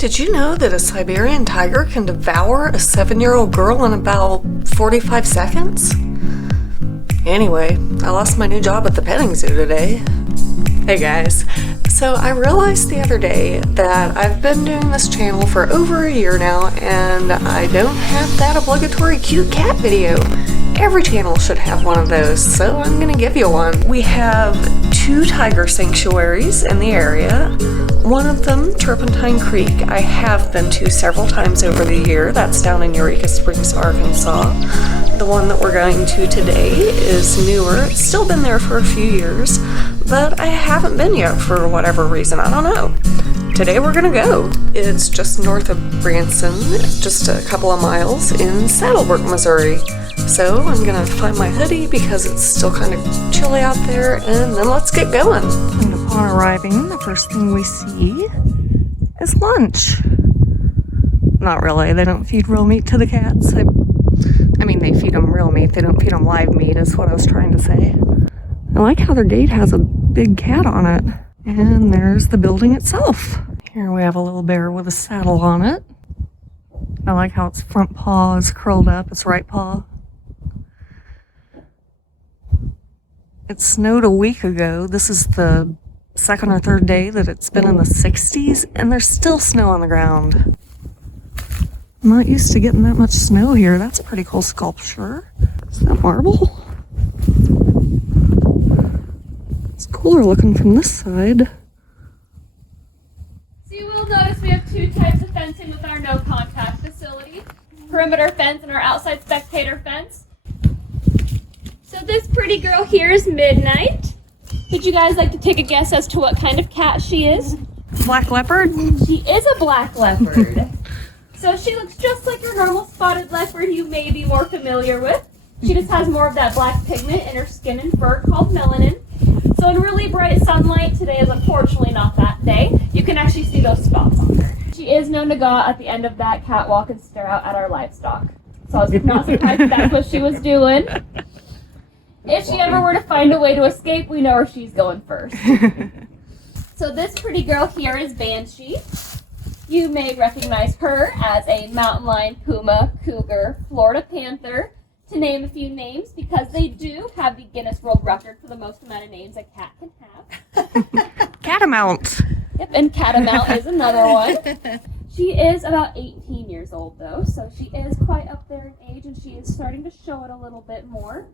Did you know that a Siberian tiger can devour a 7-year-old girl in about 45 seconds? Anyway, I lost my new job at the petting zoo today. Hey guys, so I realized the other day that I've been doing this channel for over a year now and I don't have that obligatory cute cat video. Every channel should have one of those, so I'm gonna give you one. We have 2 tiger sanctuaries in the area. One of them, Turpentine Creek, I have been to several times over the year. That's down in Eureka Springs, Arkansas. The one that we're going to today is newer. It's still been there for a few years, but I haven't been yet for whatever reason. I don't know. Today we're gonna go. It's just north of Branson, just a couple of miles in Saddlebrook, Missouri. So I'm gonna find my hoodie because it's still kind of chilly out there, and then let's get going. And upon arriving, the first thing we see is lunch. Not really, they don't feed real meat to the cats. I mean, they feed them real meat, they don't feed them live meat is what I was trying to say. I like how their gate has a big cat on it. And there's the building itself. Here we have a little bear with a saddle on it. I like how its front paw is curled up, its right paw. It snowed a week ago. This is the second or third day that it's been in the 60s, and there's still snow on the ground. I'm not used to getting that much snow here. That's a pretty cool sculpture. Is that marble? It's cooler looking from this side. So you will notice we have 2 types of fencing with our no contact facility. Perimeter fence and our outside spectator fence. So this pretty girl here is Midnight. Would you guys like to take a guess as to what kind of cat she is? Black leopard? She is a black leopard. So she looks just like your normal spotted leopard you may be more familiar with. She just has more of that black pigment in her skin and fur called melanin. So in really bright sunlight, today is unfortunately not that day, you can actually see those spots on her. She is known to go out at the end of that catwalk and stare out at our livestock. So I was not surprised that's what she was doing. If she ever were to find a way to escape, we know where she's going first. So this pretty girl here is Banshee. You may recognize her as a mountain lion, puma, cougar, Florida panther, to name a few names, because they do have the Guinness World Record for the most amount of names a cat can have. Catamount. Yep, and Catamount is another one. She is about 18 years old though, so she is quite up there in age, and she is starting to show it a little bit more.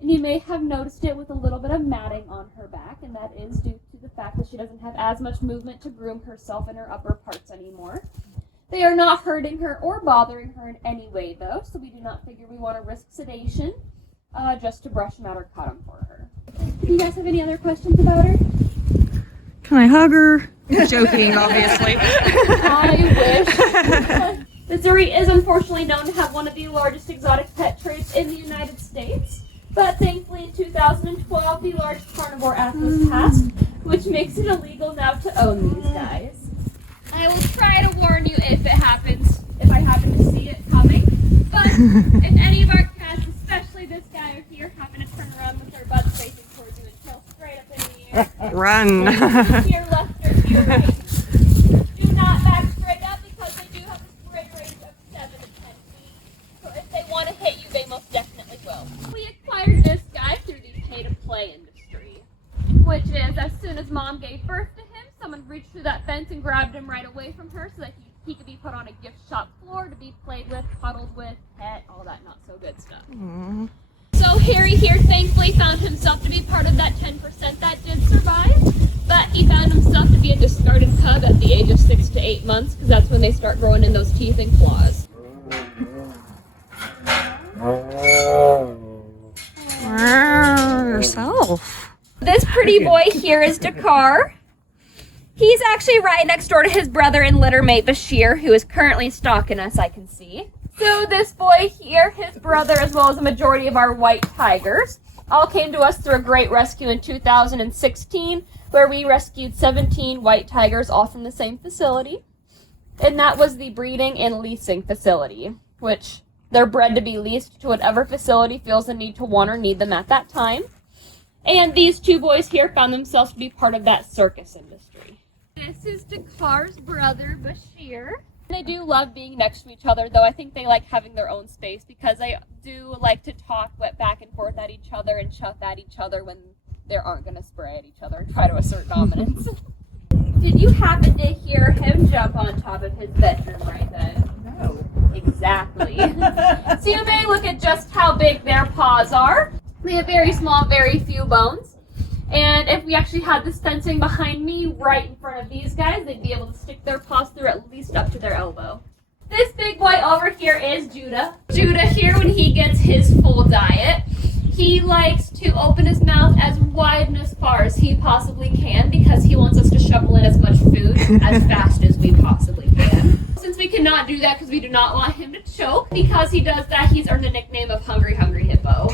And you may have noticed it with a little bit of matting on her back, and that is due to the fact that she doesn't have as much movement to groom herself in her upper parts anymore. They are not hurting her or bothering her in any way though, so we do not figure we want to risk sedation just to brush them out or cut them for her. Do you guys have any other questions about her? Can I hug her? Joking, obviously. I wish. Missouri is unfortunately known to have one of the largest exotic pet trades in the United States. But thankfully in 2012, the Large Carnivore Act was passed, which makes it illegal now to own these guys. I will try to warn you if it happens, if I happen to see it coming. But if any of our cats, especially this guy over here, happen to turn around with their butts facing towards you and tail straight up in the air, Run. Here left or here right. Do not back straight up because they do have a spray range of 7 to 10 feet. So if they want to hit you, they most definitely will. We acquired this guy through the pay-to-play industry, which is as soon as Mom gave birth to him, someone reached through that fence and grabbed him right away from her so that he could be put on a gift shop floor to be played with, cuddled with, pet, all that not so good stuff. Aww. So Harry here thankfully found himself to be part of that 10% that did survive, but he found himself to be a discarded cub at the age of 6 to 8 months, because that's when they start growing in those teeth and claws. Yourself. This pretty boy here is Dakar. He's actually right next door to his brother and littermate Bashir, who is currently stalking us, I can see. So this boy here, his brother, as well as a majority of our white tigers, all came to us through a great rescue in 2016, where we rescued 17 white tigers, all from the same facility. And that was the breeding and leasing facility, which they're bred to be leased to whatever facility feels the need to want or need them at that time. And these 2 boys here found themselves to be part of that circus industry. This is Dakar's brother, Bashir. They do love being next to each other, though I think they like having their own space because they do like to talk back and forth at each other and chuff at each other when they aren't going to spray at each other and try to assert dominance. Did you happen to hear him jump on top of his bedroom right then? No. Exactly. So you may look at just how big their paws are. They have very small, very few bones. And if we actually had this fencing behind me right in front of these guys, they'd be able to stick their paws through at least up to their elbow. This big boy over here is Judah. Judah here, when he gets his full diet, he likes to open his mouth as wide and as far as he possibly can because he wants us to shovel in as much food as fast as we possibly can. Since we cannot do that because we do not want him to choke, because he does that, he's earned the nickname of Hungry Hungry Hippo.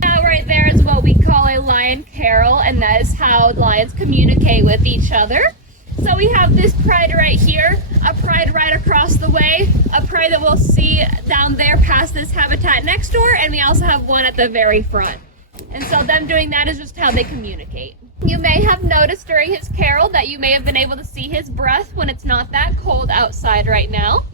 That right there is what we call a lion carol, and that is how lions communicate with each other. So we have this pride right here, a pride right across the way, a pride that we'll see down there past this habitat next door, and we also have one at the very front. And so them doing that is just how they communicate. You may have noticed during his carol that you may have been able to see his breath when it's not that cold outside right now.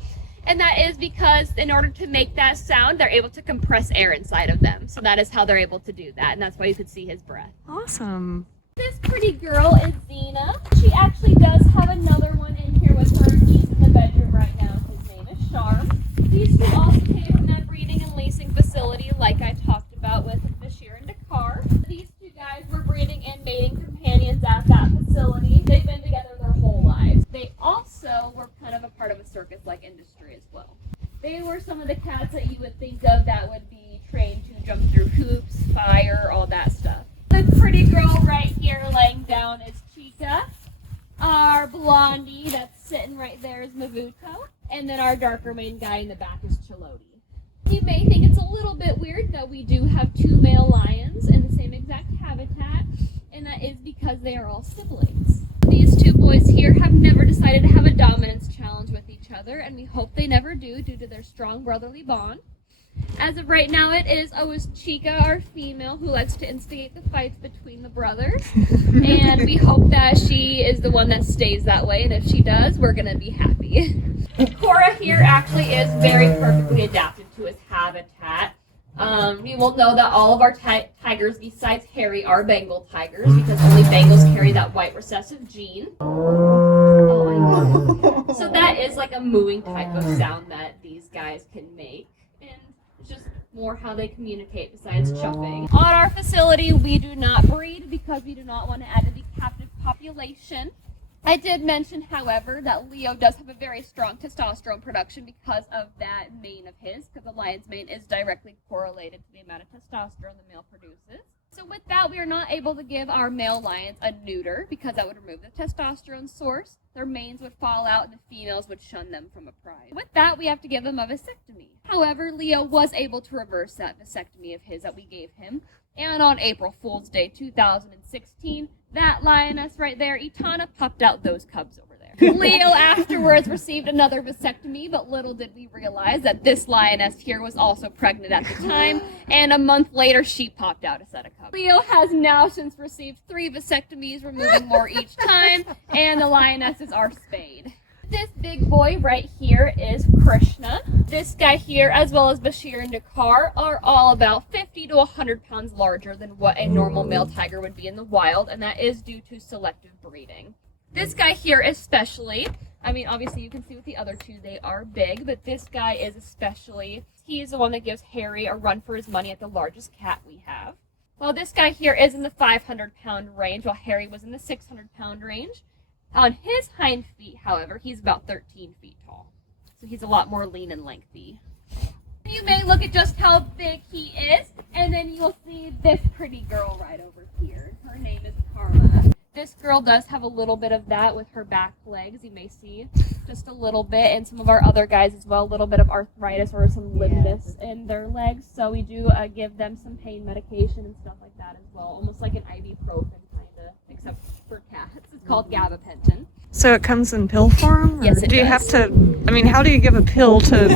And that is because in order to make that sound, they're able to compress air inside of them. So that is how they're able to do that, and that's why you could see his breath. Awesome. This pretty girl is Zena. She actually does have another one in here with her. He's in the bedroom right now. His name is Charm. These two also came from that breeding and leasing facility like I talked about with Bashir and Dakar. These two guys were breeding and mating companions at that facility. They've been together their whole lives. They also were kind of a part of a circus-like industry as well. They were some of the cats that you would think of that would be trained to jump through hoops, fire, all that stuff. The pretty girl right here laying down is Chica. Our blondie that's sitting right there is Mavuto. And then our darker maned guy in the back is Chiloti. You may think it's a little bit weird that we do have two male lions in the same exact habitat, and that is because they are all siblings. These two boys here have never decided to have a dominance challenge with each other, and we hope they never do due to their strong brotherly bond. As of right now, it is always Chica, our female, who likes to instigate the fights between the brothers. And we hope that she is the one that stays that way. And if she does, we're going to be happy. Cora here actually is very perfectly adapted to his habitat. You will know that all of our tigers, besides Harry, are Bengal tigers because only Bengals carry that white recessive gene. Oh, I know. So that is like a mooing type of sound that these guys can make. Just more how they communicate besides chuffing. On our facility, we do not breed because we do not want to add to the captive population. I did mention, however, that Leo does have a very strong testosterone production because of that mane of his, because the lion's mane is directly correlated to the amount of testosterone the male produces. So with that, we are not able to give our male lions a neuter because that would remove the testosterone source. Their manes would fall out and the females would shun them from a pride. With that, we have to give them a vasectomy. However, Leo was able to reverse that vasectomy of his that we gave him. And on April Fool's Day 2016, that lioness right there, Itana, popped out those cubs over there. Leo afterwards received another vasectomy, but little did we realize that this lioness here was also pregnant at the time, and a month later she popped out a set of cubs. Leo has now since received 3 vasectomies, removing more each time, and the lionesses are spayed. This big boy right here is Krishna. This guy here, as well as Bashir and Dakar, are all about 50 to 100 pounds larger than what a normal male tiger would be in the wild, and that is due to selective breeding. This guy here especially, I mean, obviously you can see with the other two, they are big, but this guy is especially, he is the one that gives Harry a run for his money at the largest cat we have. Well, this guy here is in the 500-pound range, while Harry was in the 600-pound range. On his hind feet, however, he's about 13 feet tall. So he's a lot more lean and lengthy. You may look at just how big he is, and then you'll see this pretty girl right over here. Her name is Karma. This girl does have a little bit of that with her back legs, you may see, just a little bit, and some of our other guys as well, a little bit of arthritis or some limbness in their legs, so we do give them some pain medication and stuff like that as well, almost like an ibuprofen kind except for cats. It's called gabapentin. So it comes in pill form? Yes, it do you does. have to, I mean, how do you give a pill to...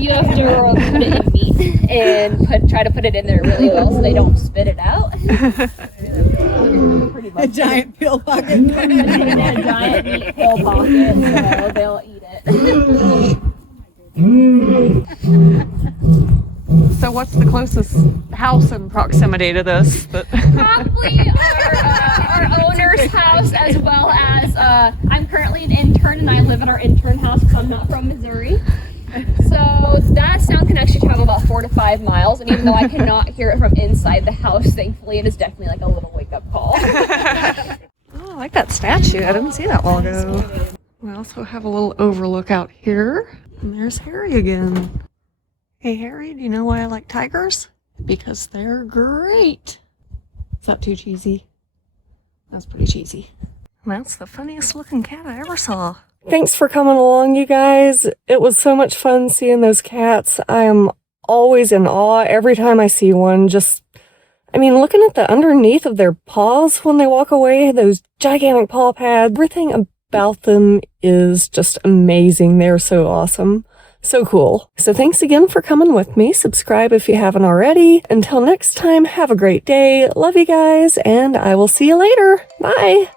You have to put it in meat and try to put it in there really well so they don't spit it out. A giant pill pocket. A giant meat pill pocket, so they'll eat it. So what's the closest house in proximity to this? Probably our owner's house, as well as I'm currently an intern and I live at our intern house because I'm not from Missouri. So that sound can actually travel about 4 to 5 miles, and even though I cannot hear it from inside the house, thankfully it is definitely like a little wake-up call. Oh, I like that statue. I didn't see that while ago. We also have a little overlook out here. And there's Harry again. Hey Harry, do you know why I like tigers? Because they're great. Is that too cheesy? That's pretty cheesy. That's the funniest looking cat I ever saw. Thanks for coming along, you guys. It was so much fun seeing those cats. I am always in awe every time I see one. Looking at the underneath of their paws when they walk away, those gigantic paw pads, everything about them is just amazing. They're so awesome. So cool. So thanks again for coming with me. Subscribe if you haven't already. Until next time, have a great day. Love you guys, and I will see you later. Bye.